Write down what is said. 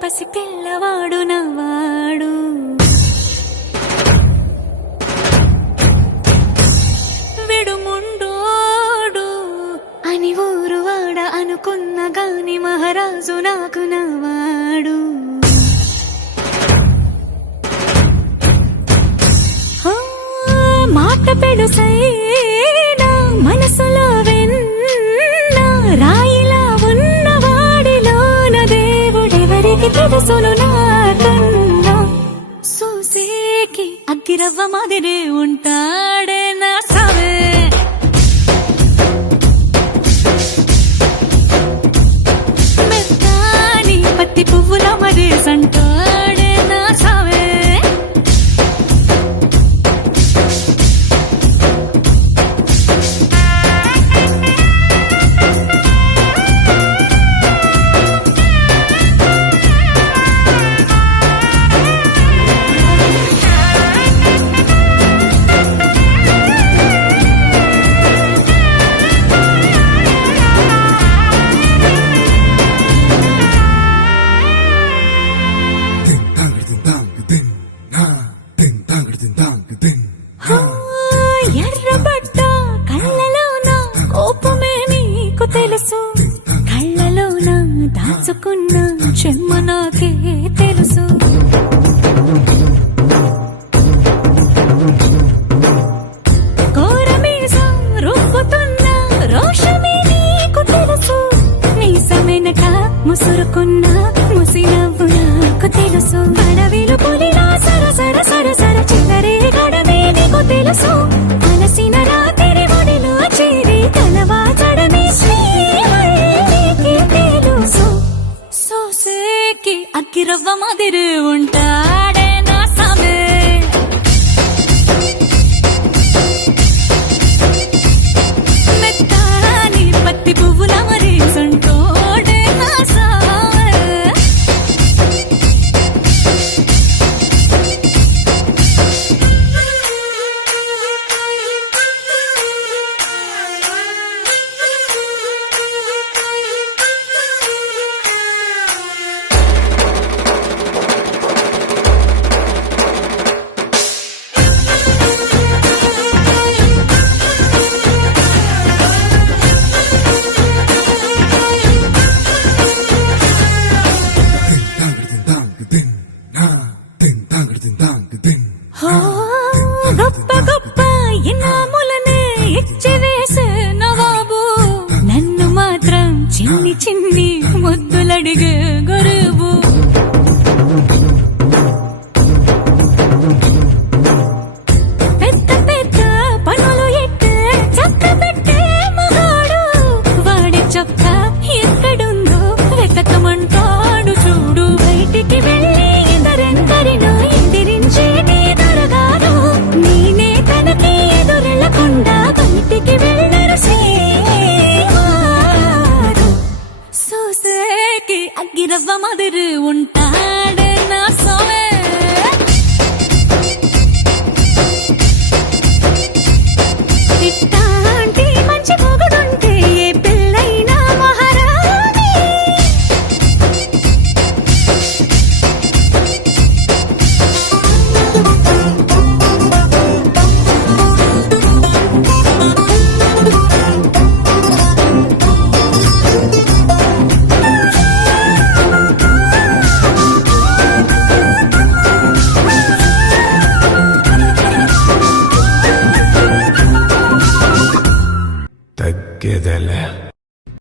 పసి పిల్లవాడు నవ్వాడు. విడుముండోడు అని ఊరువాడ అనుకున్న గాని మహారాజు నాకు నవ్వాడు. మాట పెడుసైనా మనసులో వెన్న రాయిలా ఉన్నవాడిలోన దేవుడెవరికి తెలుసును నాకన్నా. సూసేకి అగ్గిరవ్వ మాదిరే ఉంటాడే నా సావే. మెత్తాని పత్తి పువ్వుల మరేసంటాడే నా సావే. ఎర్రబడ్డ కళ్ళలోన కోపమే నీకు తెలుసు, కళ్ళలోన దాచుకున్న చెమ్మ నాకే తెలుసు. కోరమీసం రుబ్బుతున్న రోషమే నీకు తెలుసు, మీసమెనక ముసురుకున్న ముసినవ్వు నాకు తెలుసు. అడవిలు పులిలా సరసర సరసర చిల్లరే గడమే నీకు తెలుసు. అలసిన రాత్రి ఒడిలో చేరి కలవాచడమే శ్రీకి తెలుసు. సోసేకి అగ్గిరవ్వ మాదిరి ఉంటాడే నా సామే. మెత్తాని పత్తి పువ్వుల మరేసంటోడే నా సామే. గొప్ప గొప్ప ఇనాములనే ఇచ్చివేసే నవాబు, నన్ను మాత్రం చిన్ని చిన్ని ముద్దులడిగే గురువు. పెద్ద పెద్ద పనులు ఎట్టే చక్క పెట్టే మగాడు, వాడి చొక్క ఎక్కడుందో వెతకమంటాడు చూడు. బయటికి వెళ్ళి ఇద్దరెందరినో ఎదిరించేటి దొరగారు, నేనే తనకి ఎదురెళ్ళకుండా బయటికి వెళ్ళరు శ్రీవారు. సోసేకి అగ్గిరవ్వ మాదిరి ఉంటాడే నా సోమే. ఇట్టాంటి మంచి మొగుడుంటే ఏ పిల్లైనా మహారాణి. తగ్గేదేలే.